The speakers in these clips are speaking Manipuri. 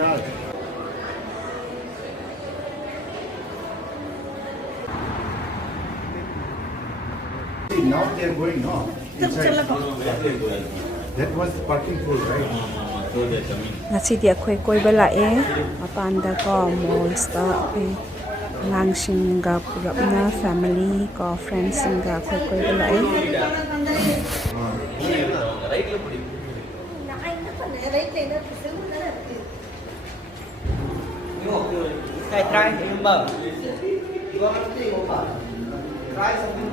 charge. See, now they are going no inside. That was the parking pool, right? Ngasi dia khoi koi bala e mapanda ko malls ta e lang singa purapna family ko friends singa khoi koi bala e try remember. Try something.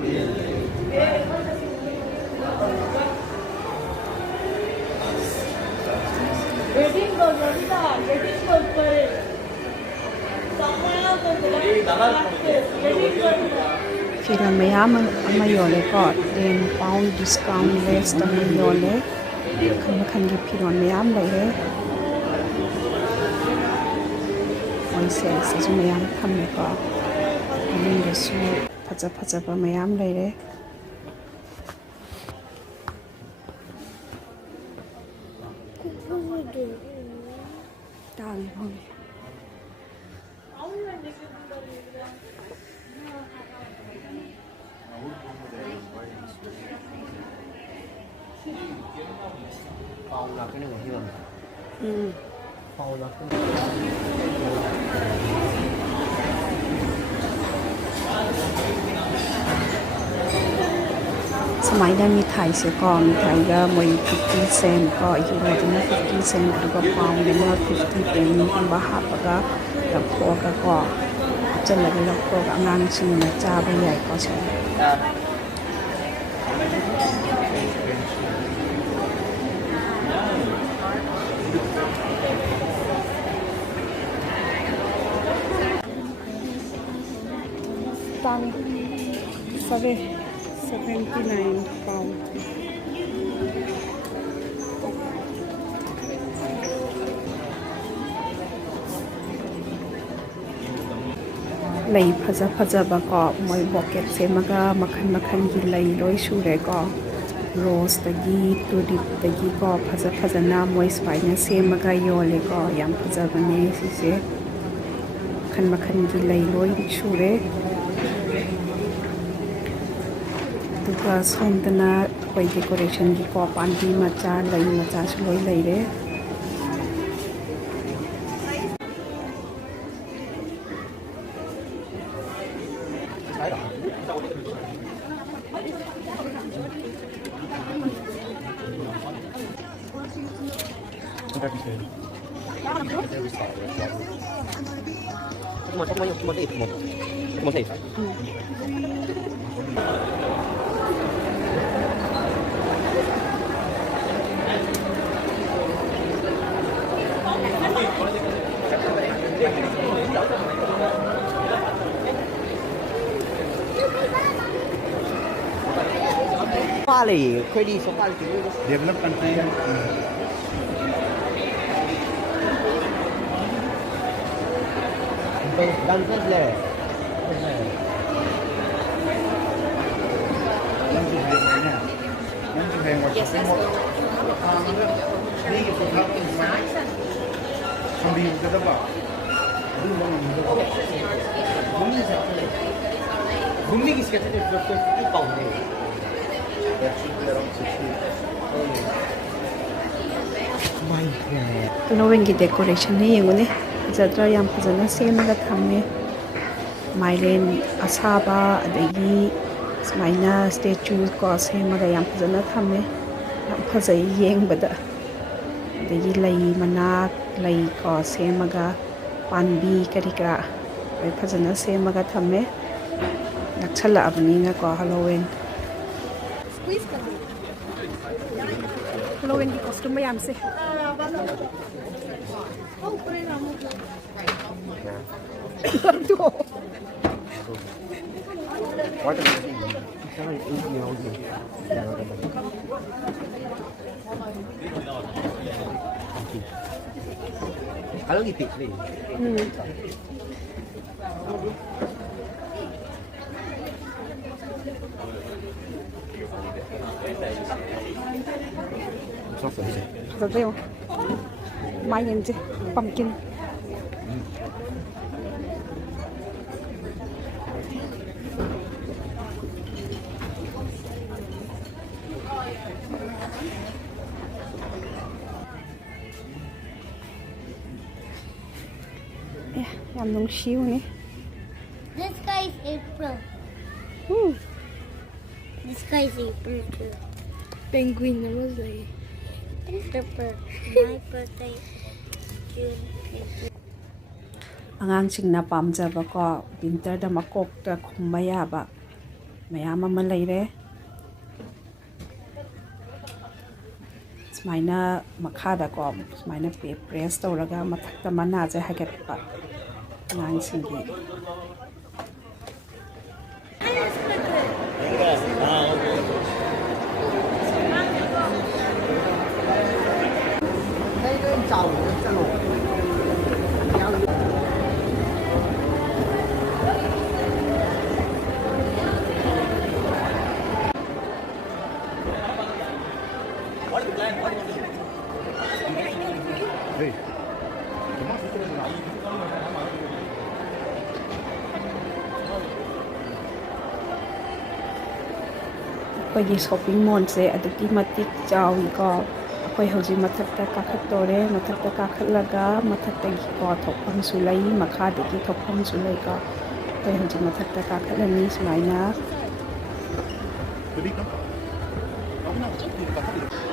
Wedding goes Fira mayam ama yole ko 10 pound discount less ta yole khan khan gi firon mayam lai re on sale sa mayam tham ko amin da su phaja phaja ba mayam lai re tang hong Paul là cái này của Hiền. Paul là cái Samay na mithai se ko mithai ga moi 50 cent ko euro na 50 cent ko pound na 50 penny ko ba ha pa ga la ko ka ko chen la la ko ga ngang sing na cha ba yai ko se tang 79 pound lei phaja phaja ba ko moi bucket se maga makhan makhan gi lei loi su re ko rose ta gi tulip ta gi ko phaja phaja na moi spine se maga yo le ko yam phaja ba ne si se khan makhan gi lei loi su re tuka somdana koi decoration gi ko panti macha lai macha su loi lai re Hoa lì, khơi đi số hoa lì thì Develop country. đang rất lẻ. Bumi ki sketch ni tu pau ni. That should be around 60. My God. Halloween ki decoration ni yengune jatra yam phajana semaga thamme mailen asaba adagi smaina statue ko semaga yam phajana thamme yam phajai yengbada adagi lai manak lai ko semaga panbi karikra ai phajana semaga thamme nakchala abni nga ko Halloween Halloween ki costume mayam se What is it? Sorry, 8-year-old. Kalau gitu nih. Sao vậy? 마이렌지 펌킨 ꯌꯥꯝ ꯅꯨꯡꯁꯤꯌꯨꯅꯦ. This guy is April. This guy is April too. Penguin naman lagi. April. My birthday June 15. ꯑꯉꯥꯡꯁꯤꯡꯅ ꯄꯥꯝꯖꯕ ꯀꯣ ꯋꯤꯟꯇꯔꯗ ꯃꯀꯣꯛꯇ ꯈꯨꯝꯕ ꯌꯥꯕ ꯃꯌꯥꯝ ꯑꯃ ꯂꯩꯔꯦ. ꯁꯨꯃꯥꯏꯅ ꯃꯈꯥꯗ ꯀꯣ ꯁꯨꯃꯥꯏꯅ ꯄ꯭ꯔꯦꯁ ꯇꯧꯔꯒ ꯃꯊꯛꯇ ꯃꯅꯥꯁꯦ ꯍꯥꯏꯒꯠꯄ ꯑꯉꯥꯡꯁꯤꯡꯒꯤ. Hey. ꯑꯩꯈꯣꯏꯒꯤ ꯁꯣꯞꯄꯤꯡ ꯃꯣꯜꯁꯦ ꯑꯗꯨꯛꯀꯤ ꯃꯇꯤꯛ ꯆꯥꯎꯏꯀꯣ. ꯑꯩꯈꯣꯏ ꯍꯧꯖꯤꯛ ꯃꯊꯛꯇ ꯀꯥꯈꯠꯇꯣꯔꯦ. ꯃꯊꯛꯇ ꯀꯥꯈꯠꯂꯒ ꯃꯊꯛꯇꯒꯤꯀꯣ ꯊꯣꯛꯐꯝꯁꯨ ꯂꯩ, ꯃꯈꯥꯗꯒꯤ ꯊꯣꯛꯐꯝꯁꯨ ꯂꯩꯀꯣ. ꯑꯩꯈꯣꯏ ꯍꯧꯖꯤꯛ ꯃꯊꯛꯇ ꯀꯥꯈꯠꯂꯅꯤ ꯁꯨꯃꯥꯏꯅ.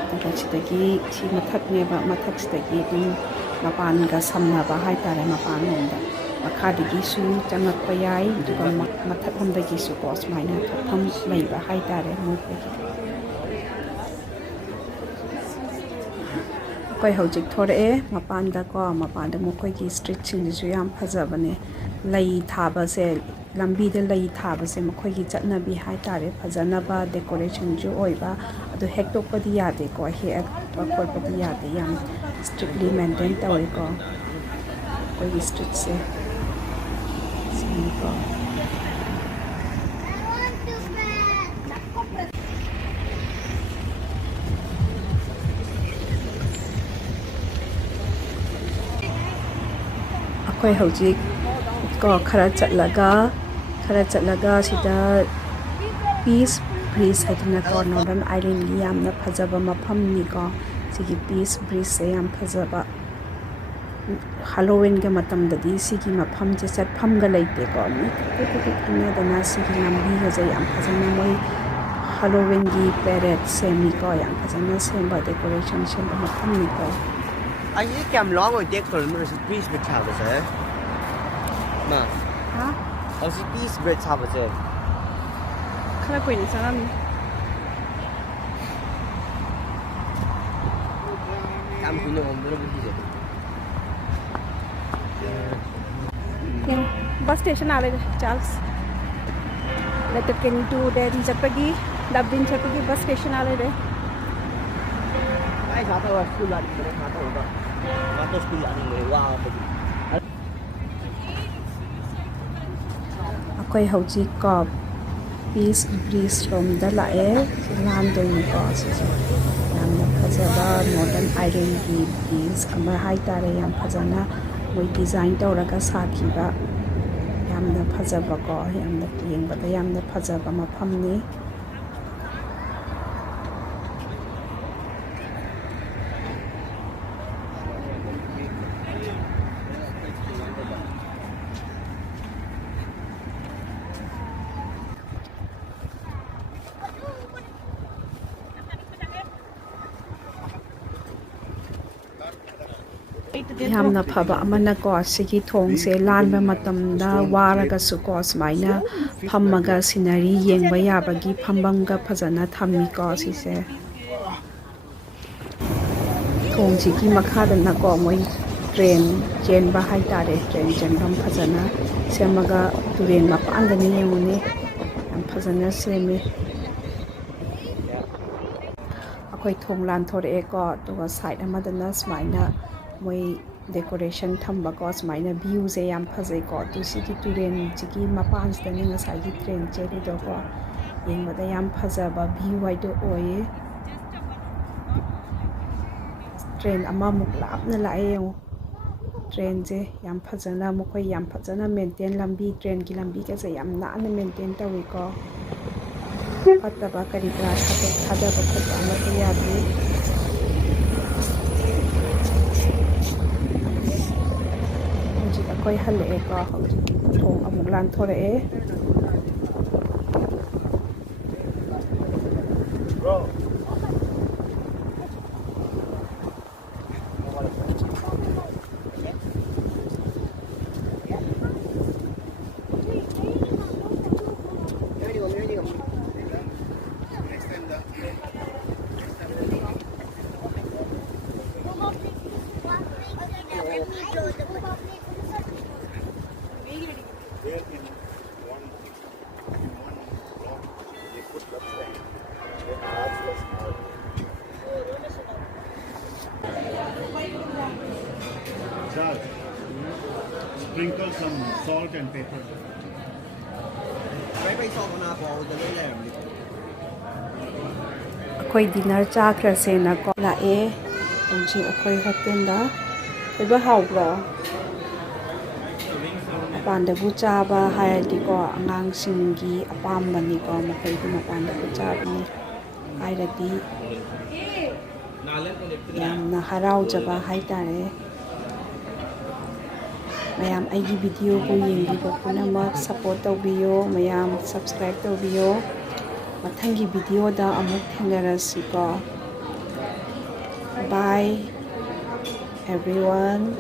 ꯑꯗꯨꯒ ꯁꯤꯗꯒꯤ ꯁꯤ ꯃꯊꯛꯅꯦꯕ, ꯃꯊꯛꯁꯤꯗꯒꯤ ꯑꯗꯨꯝ ꯃꯄꯥꯟꯒ ꯁꯝꯅꯕ ꯍꯥꯏꯇꯥꯔꯦ. ꯃꯄꯥꯟꯂꯣꯝꯗ ꯃꯈꯥꯗꯒꯤꯁꯨ ꯆꯪꯉꯛꯄ ꯌꯥꯏ, ꯑꯗꯨꯒ ꯃꯊꯛꯂꯣꯝꯗꯒꯤꯁꯨꯀꯣ ꯁꯨꯃꯥꯏꯅ ꯊꯣꯛꯐꯝ ꯂꯩꯕ ꯍꯥꯏꯇꯥꯔꯦ ꯃꯣꯏꯒꯤ. ꯑꯩꯈꯣꯏ ꯍꯧꯖꯤꯛ ꯊꯣꯔꯛꯑꯦ ꯃꯄꯥꯟꯗꯀꯣ. ꯃꯄꯥꯟꯗ ꯃꯈꯣꯏꯒꯤ ꯁ꯭ꯇ꯭ꯔꯤꯠꯁꯤꯡꯁꯤꯁꯨ ꯌꯥꯝ ꯐꯖꯕꯅꯦ. ꯂꯩ ꯊꯥꯕꯁꯦ, ꯂꯝꯕꯤꯗ ꯂꯩ ꯊꯥꯕꯁꯦ ꯃꯈꯣꯏꯒꯤ ꯆꯠꯅꯕꯤ ꯍꯥꯏꯇꯥꯔꯦ. ꯐꯖꯅꯕ ꯗꯦꯀꯣꯔꯦꯁꯟꯁꯨ ꯑꯣꯏꯕ. ꯑꯗꯨ ꯍꯦꯛꯇꯣꯛꯄꯗꯤ ꯌꯥꯗꯦꯀꯣ, ꯍꯦꯛꯄ ꯈꯣꯠꯄꯗꯤ ꯌꯥꯗꯦ. ꯌꯥꯝ ꯁ꯭ꯇ꯭ꯔꯤꯛꯂꯤ ꯃꯦꯟꯇꯦꯟ ꯇꯧꯋꯦꯀꯣ ꯑꯩꯈꯣꯏꯒꯤ ꯁ꯭ꯇ꯭ꯔꯤꯠꯁꯦ ꯁꯤꯅꯤꯀꯣ. ꯑꯩꯈꯣই ꯍꯧꯖꯤꯛ ꯀꯣ ꯈꯔ ꯆꯠꯂꯒ ꯁꯤꯗ ꯄꯤꯁ ꯕ꯭ꯔꯤꯖ ꯍꯥꯏꯗꯅꯀꯣ ꯅꯣꯔꯗꯔꯟ ꯑꯥꯏꯂꯦꯟꯒꯤ ꯌꯥꯝꯅ ꯐꯖꯕ ꯃꯐꯝꯅꯤꯀꯣ. ꯁꯤꯒꯤ ꯄꯤꯁ ꯕ꯭ꯔꯤꯖꯁꯦ ꯌꯥꯝ ꯐꯖꯕ. ꯍꯥꯂꯣꯋꯤꯟꯒ ꯃꯇꯝꯗꯗꯤ ꯁꯤꯒꯤ ꯃꯐꯝꯁꯦ ꯆꯠꯐꯝꯒ ꯂꯩꯇꯦꯀꯣ. ꯃꯤ ꯀ꯭ꯔꯤꯛ ꯏꯟꯅꯗꯅ ꯁꯤꯒꯤ ꯂꯝꯕꯤꯒꯁꯦ ꯌꯥꯝ ꯐꯖꯅ ꯃꯣꯏ ꯍꯥꯂꯣꯋꯤꯟꯒꯤ ꯄꯦꯔꯦꯠ ꯁꯦꯝꯃꯤꯀꯣ. ꯌꯥꯝ ꯐꯖꯅ ꯁꯦꯝꯕ ꯗꯦꯀꯣꯔꯦꯁꯟ ꯁꯦꯝꯕ ꯃꯐꯝꯅꯤꯀꯣ. Anh ấy kèm ló ngồi tiếc rồi mà sẽ please bị chào được rồi. Mà. Hả? Anh sẽ please bị chào được rồi. khá quỷ này sao lắm. Cam cũng được không? Nó bị gì? Yang bus station आ रहे Charles. Letter can to Derry चटपगी, Dublin चटपगी bus station आ रहे. Ai sao tao school lại được hả tao rồi. Mà tao school lại người wow. ꯑꯩꯈꯣꯏ ꯍꯧꯖꯤꯛ ꯀꯣ ꯄꯤꯁ ꯕ꯭ꯔꯤꯖ ꯔꯣꯝꯗ ꯂꯥꯛꯑꯦ. ꯁꯤ ꯂꯥꯟꯗꯣꯏꯅꯤꯀꯣ. ꯁꯤꯁꯦ ꯌꯥꯝꯅ ꯐꯖꯕ ꯅꯣꯔꯗꯔꯟ ꯑꯥꯏꯂꯦꯟꯒꯤ ꯕ꯭ꯔꯤꯖ ꯑꯃ ꯍꯥꯏꯇꯥꯔꯦ. ꯌꯥꯝ ꯐꯖꯅ ꯃꯣꯏ ꯗꯤꯖꯥꯏꯟ ꯇꯧꯔꯒ ꯁꯥꯈꯤꯕ ꯌꯥꯝꯅ ꯐꯖꯕꯀꯣ. ꯌꯥꯝꯅ ꯌꯦꯡꯕꯗ ꯌꯥꯝꯅ ꯐꯖꯕ ꯃꯐꯝꯅꯤ. ꯌꯥꯝꯅ ꯐꯕ ꯑꯃꯅꯀꯣ ꯁꯤꯒꯤ ꯊꯣꯡꯁꯦ ꯂꯥꯟꯕ ꯃꯇꯝꯗ ꯋꯥꯔꯒꯁꯨꯀꯣ ꯁꯨꯃꯥꯏꯅ ꯐꯝꯃꯒ ꯁꯤꯅꯔꯤ ꯌꯦꯡꯕ ꯌꯥꯕꯒꯤ ꯐꯝꯕꯝꯒ ꯐꯖꯅ ꯊꯝꯃꯤꯀꯣ. ꯁꯤꯁꯦ ꯊꯣꯡꯁꯤꯒꯤ ꯃꯈꯥꯗꯅꯀꯣ ꯃꯣꯏ ꯇ꯭ꯔꯦꯟ ꯆꯦꯟꯕ ꯍꯥꯏꯇꯥꯔꯦ. ꯇ꯭ꯔꯦꯟ ꯆꯦꯟꯐꯝ ꯐꯖꯅ ꯁꯦꯝꯃꯒ ꯇꯨꯔꯦꯟ ꯃꯄꯥꯟꯗꯅꯤ ꯌꯦꯡꯉꯨꯅꯦ. ꯌꯥꯝ ꯐꯖꯅ ꯁꯦꯝꯃꯤ. ꯑꯩꯈꯣꯏ ꯊꯣꯡ ꯂꯥꯟꯊꯣꯔꯛꯑꯦꯀꯣ. ꯑꯗꯨꯒ ꯁꯥꯏꯠ ꯑꯃꯗꯅ ꯁꯨꯃꯥꯏꯅ ꯃꯣꯏ ꯗꯦꯀꯣꯔꯦꯁꯟ ꯊꯝꯕꯀꯣ. ꯁꯨꯃꯥꯏꯅ ꯚ꯭ꯌꯨꯁꯦ ꯌꯥꯝ ꯐꯖꯩꯀꯣ. ꯑꯗꯨ ꯁꯤꯒꯤ ꯇꯨꯔꯦꯟꯁꯤꯒꯤ ꯃꯄꯥꯟꯁꯤꯗꯅꯤ ꯉꯁꯥꯏꯒꯤ ꯇ꯭ꯔꯦꯟ ꯆꯦꯜꯂꯤꯗꯣꯀꯣ. ꯌꯦꯡꯕꯗ ꯌꯥꯝ ꯐꯖꯕ ꯚ꯭ꯌꯨ ꯍꯥꯏꯗꯣ ꯑꯣꯏꯌꯦ. train amamuk lapna lae yong train je yam phajana mokoi yam phajana maintain lambi train ki lambi ka se yam na na maintain tawi ko pataba kari kra khada ba khada ma to yadi ji ka koi hale ko thong amuk lan thore e Sprinkle some salt and pepper. Akoi dinner chakrase na ko lae onji akoi hotel da eba hawbro apanda bu chaba hayadi ko angang singi apambani ko makai du apanda bu chabni hairadi yamna harau jaba haitare mayam aigi video ko yengi ko punamak support tawbiyo mayam subscribe tawbiyo mathangi video da amuk thengarasi ko bye everyone